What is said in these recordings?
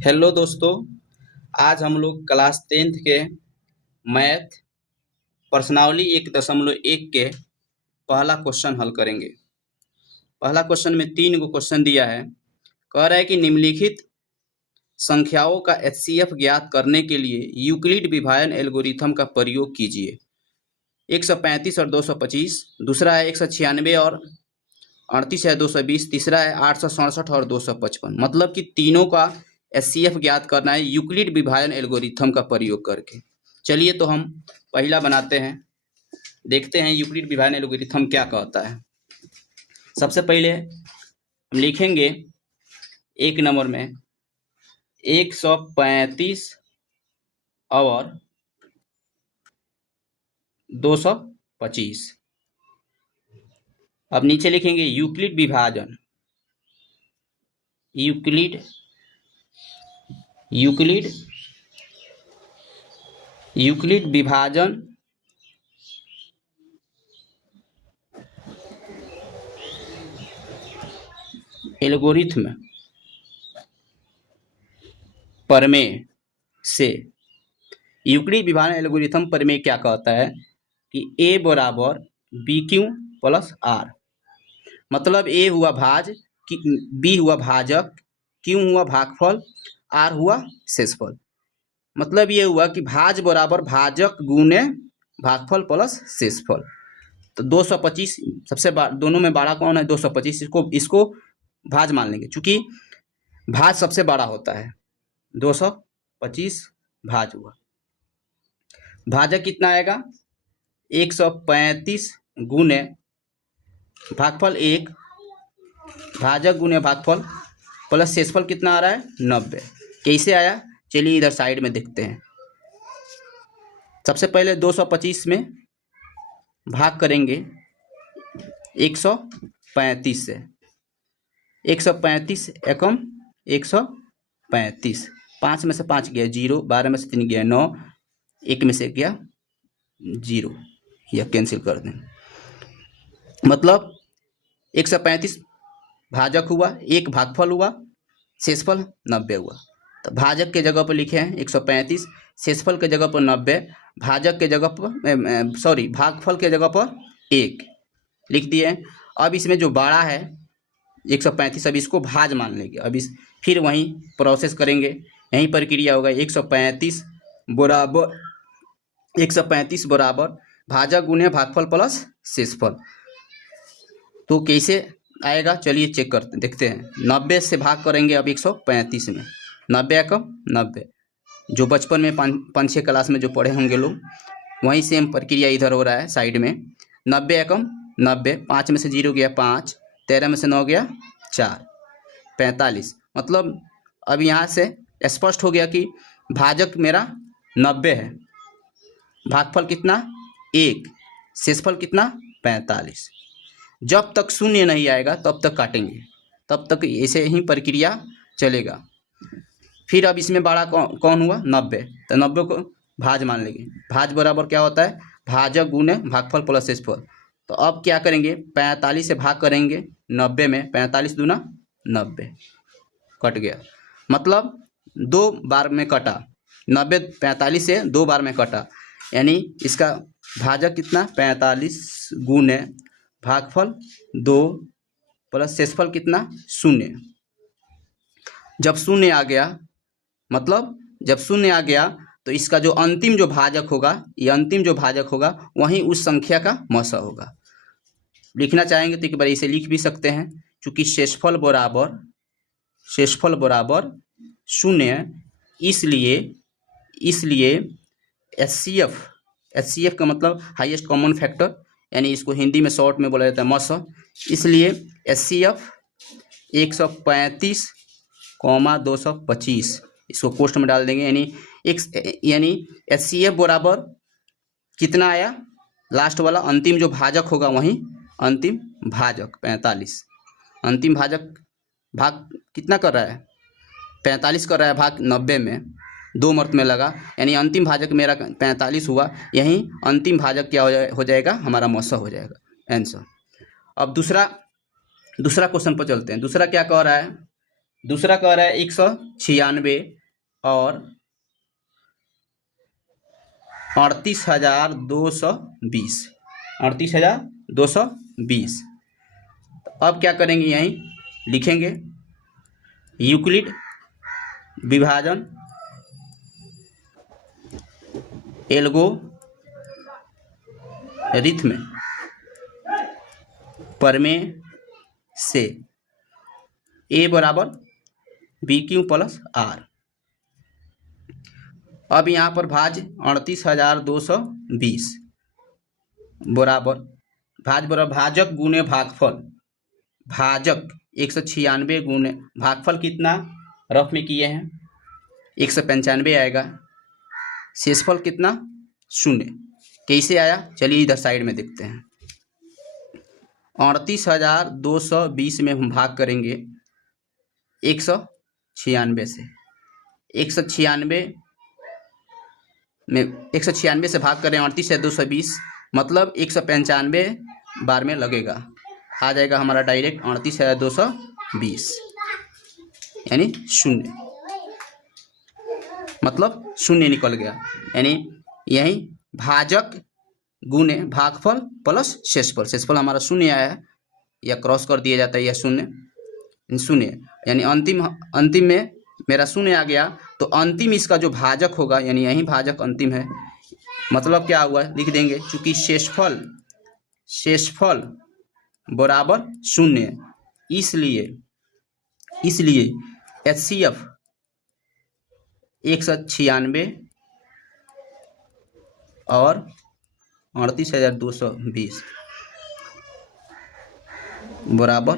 Hello दोस्तों। आज हम लोग क्लास 10th के मैथ प्रश्नावली 1.1 के पहला क्वेश्चन हल करेंगे। पहला क्वेश्चन में 3 गो क्वेश्चन दिया है। कह रहा है कि निम्नलिखित संख्याओं का एचसीएफ ज्ञात करने के लिए यूक्लिड विभाजन एल्गोरिथम का प्रयोग कीजिए। 135 और 225, दूसरा है 196 और 38 है 220, तीसरा है 867 और 255। मतलब कि तीनों का एचसीएफ ज्ञात करना है यूक्लिड विभाजन एल्गोरिथम का प्रयोग करके। चलिए तो हम पहला बनाते हैं, देखते हैं यूक्लिड विभाजन एल्गोरिथम क्या कहता है। सबसे पहले हम लिखेंगे एक नंबर में 135 और 225। अब नीचे लिखेंगे यूक्लिड विभाजन, यूक्लिड विभाजन एल्गोरिथम प्रमेय से। यूक्लिड विभाजन एल्गोरिथम प्रमेय क्या कहता है कि a बराबर बी क्यू प्लस आर। मतलब a हुआ भाज, b हुआ भाजक, q हुआ भागफल, r हुआ शेषफल। मतलब ये हुआ कि भाज बराबर भाजक गुणे भागफल प्लस शेषफल। तो 225 सबसे दोनों में बड़ा कौन है? 225। इसको भाज मान लेंगे, चूंकि भाज सबसे बड़ा होता है। 225 भाज हुआ। भाजक कितना आएगा? 135 गुणे भागफल 1, भाजक गुणे भागफल प्लस शेषफल कितना आ रहा है? 90। कैसे आया? चलिए इधर साइड में देखते हैं। सबसे पहले 225 में भाग करेंगे 135 से। 135 एकम 135, 5 में से 5 गया 0, 12 में से 3 गया 9, 1 में से गया 0, यह कैंसिल कर दें। मतलब 135 भाजक हुआ, 1 भागफल हुआ, शेषफल 90 हुआ। तो भाजक के जगह पर लिखे हैं 135, शेषफल के जगह पर 90, भाजक के जगह पर भागफल के जगह पर 1 लिख दिए। अब इसमें जो बड़ा है 135, अब इसको भाज मान लेंगे। अब फिर वहीं प्रोसेस करेंगे, यहीं प्रक्रिया होगा। 135 बराबर भाजक गुणे भागफल प्लस शेषफल। तो कैसे आएगा? चलिए चेक करते देखते हैं। 90 से भाग करेंगे अब 135 में। 90 एकम 90, जो बचपन में 5-6 क्लास में जो पढ़े होंगे लोग, वहीं सेम प्रक्रिया इधर हो रहा है साइड में। 90 एकम 90, 5 में से 0 गया 5, 13 में से 9 गया 4, 45। मतलब अब यहाँ से स्पष्ट हो गया कि भाजक मेरा 90 है, भागफल कितना 1, शेषफल कितना 45। जब तक शून्य नहीं आएगा तब तक काटेंगे, तब तक ऐसे ही प्रक्रिया चलेगा। फिर अब इसमें बड़ा कौन हुआ? 90। तो 90 को भाज मान लेंगे। भाज बराबर क्या होता है? भाजक गुणे भागफल प्लस शेषफल। तो अब क्या करेंगे? 45 से भाग करेंगे 90 में, 45 दूना 90, कट गया। मतलब 2 बार में कटा, 90 45 से 2 बार में कटा, यानी इसका भाजक कितना? 45 गुणे भागफल 2 प्लस शेषफल कितना? 0। जब 0 आ गया, मतलब जब 0 आ गया तो इसका जो अंतिम जो भाजक होगा, ये अंतिम जो भाजक होगा वहीं उस संख्या का मसा होगा। लिखना चाहेंगे तो एक बार इसे लिख भी सकते हैं, क्योंकि शेषफल बराबर 0, इसलिए एचसीएफ का मतलब हाईएस्ट कॉमन फैक्टर, यानी इसको हिंदी में शॉर्ट में बोला जाता है मसा। इसलिए एचसीएफ 135, 225 इसको कोष्ठ में डाल देंगे। यानी एचसीएफ बराबर कितना आया? लास्ट वाला अंतिम जो भाजक होगा वहीं अंतिम भाजक 45। अंतिम भाग कितना कर रहा है? 45 कर रहा है। भाग 90 में 2 मर्त में लगा, यानी अंतिम भाजक मेरा 45 हुआ। यहीं अंतिम भाजक क्या हो जाएगा? हमारा मौसा हो जाएगा, आंसर। अब दूसरा क्वेश्चन पर चलते हैं। दूसरा क्या कह रहा है? दूसरा कह रहा है 96 और 38,220, 38,220। अब क्या करेंगे, यहीं लिखेंगे यूक्लिड विभाजन एल्गोरिथ्म प्रमेय से ए बराबर बी क्यू प्लस आर। अब यहाँ पर भाज्य 38,220 बराबर भाजक गुने भागफल, भाजक 196 गुने भागफल कितना रफ में किए हैं 195 आएगा, शेषफल कितना 0। कैसे आया चलिए इधर साइड में देखते हैं। 38,220 में हम भाग करेंगे 196 से, 196 में 196 से भाग करें 38,220 मतलब 195 बार में लगेगा, आ जाएगा हमारा डायरेक्ट 38,220 यानी 0, मतलब 0 निकल गया। यानी यही भाजक गुने भागफल प्लस शेषफल, शेषफल हमारा 0 आया है या क्रॉस कर दिया जाता है या 0 यानी अंतिम में मेरा 0 आ गया, तो अंतिम इसका जो भाजक होगा यानी यही भाजक अंतिम है, मतलब क्या हुआ लिख देंगे, चूंकि शेषफल बराबर 0 इसलिए HCF 196 और 38,220 बराबर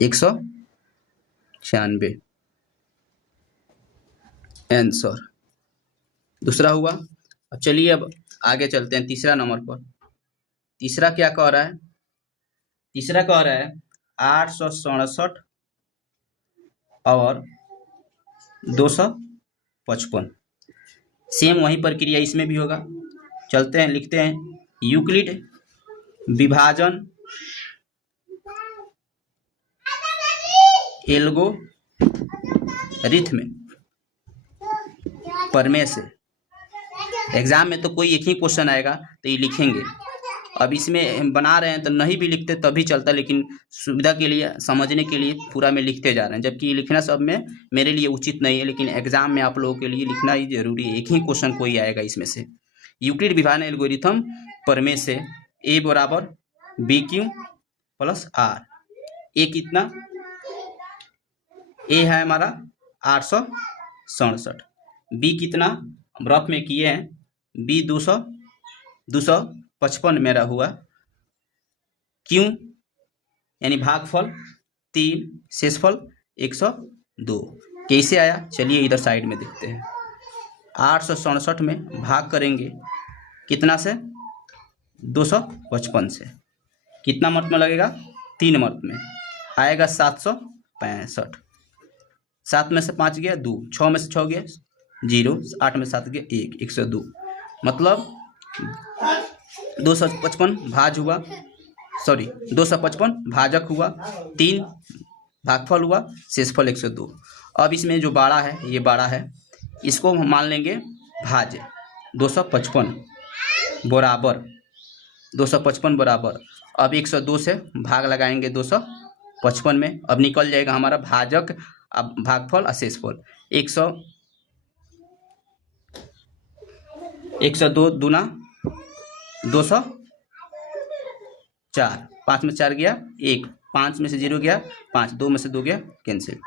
196 आंसर दूसरा हुआ। अब चलिए अब आगे चलते हैं तीसरा नंबर पर। तीसरा क्या कह रहा है, तीसरा कह रहा है 867 और 255। सेम वही प्रक्रिया इसमें भी होगा। चलते हैं लिखते हैं यूक्लिड विभाजन एल्गोरिथ्म प्रमेय से। एग्जाम में तो कोई एक ही क्वेश्चन आएगा तो ये लिखेंगे, अब इसमें हम बना रहे हैं तो नहीं भी लिखते तभी चलता, लेकिन सुविधा के लिए समझने के लिए पूरा में लिखते जा रहे हैं, जबकि लिखना सब में मेरे लिए उचित नहीं है, लेकिन एग्जाम में आप लोगों के लिए लिखना ही जरूरी है। एक ही क्वेश्चन कोई आएगा इसमें से। यूक्लिड विभाजन एल्गोरिथम प्रमेय से ए बराबर बी क्यू प्लस आर। ए कितना, ए है हमारा 867, बी कितना हम रफ में किए हैं, बी 255 मेरा हुआ, क्यों यानी भागफल 3, शेषफल 102। कैसे आया चलिए इधर साइड में देखते हैं। 867 में भाग करेंगे कितना से 255 से, कितना मर्त में लगेगा 3 मर्त में आएगा 765। 7 में से 5 गया 2, 6 में से 6 गया 0, 8 में 7 गया 1, 102। मतलब 255 भाज हुआ, सॉरी 255 भाजक हुआ, 3 भागफल हुआ, शेषफल 102। अब इसमें जो बाड़ा है ये बाड़ा है, इसको हम मान लेंगे भाज्य 255 बराबर अब 102 से भाग लगाएंगे 255 में, अब निकल जाएगा हमारा भाजक अब भागफल और शेषफल 102 दूना 204, 5 में 4 गया 1, 5 में से 0 गया 5, 2 में से 2 गया कैंसिल,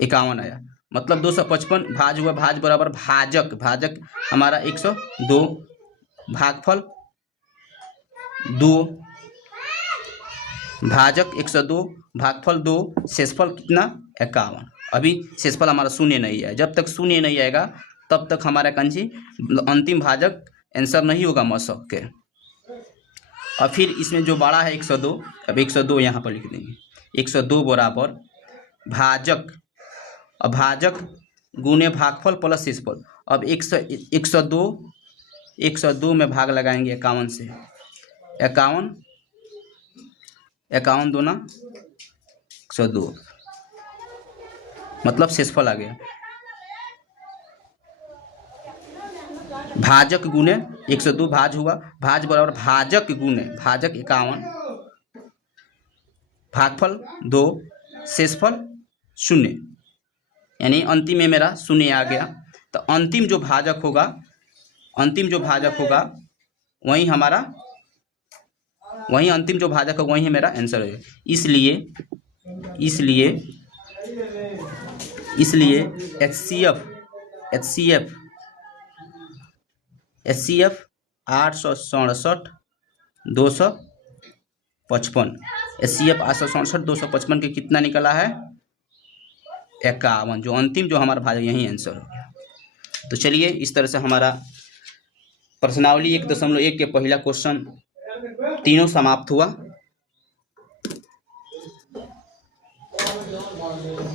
51 आया। मतलब 255 भाज हुआ, भाज बराबर भाजक हमारा 102, भागफल 2, भाजक 102, भागफल 2, शेषफल कितना 51। अभी शेषफल हमारा 0 नहीं है, जब तक 0 नहीं आएगा तब तक हमारा कंची अंतिम भाजक आंसर नहीं होगा मशक के। और फिर इसमें जो बड़ा है 102, अब 102 यहाँ पर लिख देंगे, 102 बराबर भाजक गुने भागफल प्लस शेषफल। अब 102 में भाग लगाएंगे 51 से, 51 51 दूना 102, मतलब शेषफल आ गया। भाजक गुने 102 भाज हुआ, भाज बराबर भाजक गुने भाजक 51, भागफल 2, शेषफल 0, यानी अंतिम में मेरा 0 आ गया। तो अंतिम जो भाजक होगा वही हमारा, वही अंतिम जो भाजक है वही मेरा आंसर है। इसलिए HCF 867 255, HCF 867 255 के कितना निकला है 51, जो अंतिम जो हमारा भाजक यही आंसर हो गया। तो चलिए इस तरह से हमारा प्रश्नावली 1.1 के पहला क्वेश्चन तीनों समाप्त हुआ।